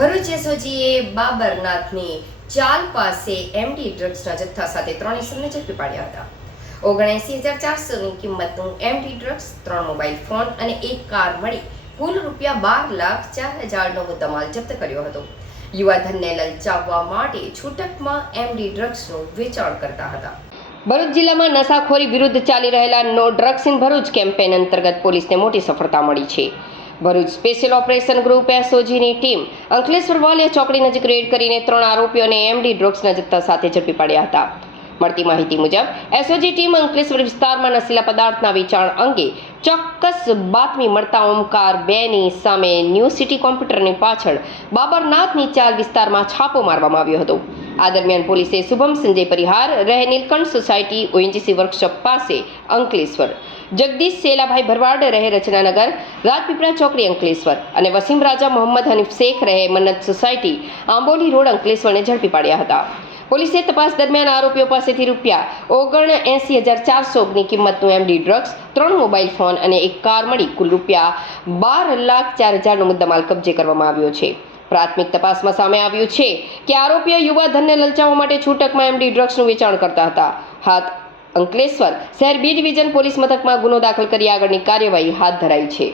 ભરૂચ એસઓજીએ બાબરનાથની ચાલ પાસે એમડી ડ્રગ્સના જથ્થા સાથે 3 ઇસમને ઝડપી પાડ્યા હતા. 79,400ની કિંમતનું એમડી ડ્રગ્સ, 3 મોબાઈલ ફોન અને 1 કાર મળી કુલ ₹12,04,000નો મુદ્દામાલ જપ્ત કર્યો હતો. યુવાધનને લલચાવવા માટે છૂટકમાં એમડી ડ્રગ્સનું વેચાણ કરતા હતા. ભરૂચ જિલ્લામાં નશાખોરી વિરુદ્ધ ચાલી રહેલા no drugs in Bharuch campaign અંતર્ગત પોલીસને મોટી સફળતા મળી છે. ભરૂચ સ્પેશિયલ ઓપરેશન ગ્રુપ એસઓજીની ટીમ અંકલેશ્વર વાલિયા ચોકડી નજીક રેડ કરીને 3 આરોપીઓને એમડી ડ્રગ્સના જથ્થા સાથે ઝડપી પાડ્યા હતા. મળતી માહિતી મુજબ એસઓજી ટીમ અંકલેશ્વર વિસ્તારમાં નશીલા પદાર્થના વેચાણ અંગે ચોક્કસ બાતમી મળતા ઓમકાર 2ની સામે ન્યૂ સિટી કોમ્પ્યુટરની પાછળ બાબરનાથની ચાલ વિસ્તારમાં છાપો મારવામાં આવ્યો હતો. આ દરમિયાન પોલીસે શુભમ સંજય પરિહાર રહે નીલકંઠ સોસાયટી ઓએનજીસી વર્કશોપ પાસે અંકલેશ્વર, જગદીશ સેલાભાઈ ભરવાડ રહે રચનાનગર રાજપીપળા ચોકડી અંકલેશ્વર અને વસીમ રાજા મોહમ્મદ હનીફ શેખ રહે મન્નત સોસાયટી આંબોલી રોડ અંકલેશ્વરને ઝડપી પાડ્યા હતા. પોલીસે તપાસ દરમિયાન આરોપીઓ પાસેથી ₹79,400ની કિંમતનું એમડી ડ્રગ્સ, 3 મોબાઈલ ફોન અને 1 કાર મળી કુલ ₹12,04,000નો મુદ્દામાલ કબજે કરવામાં આવ્યો છે. પ્રાથમિક તપાસમાં સામે આવ્યું છે કે આરોપીઓ યુવાધનને લલચાવવા માટે છૂટકમાં એમડી ડ્રગ્સનું વેચાણ કરતા હતા. અંકલેશ્વર શહેર બી ડિવિઝન પોલીસ મથકમાં ગુનો દાખલ કરી આગળની કાર્યવાહી હાથ ધરાઈ છે.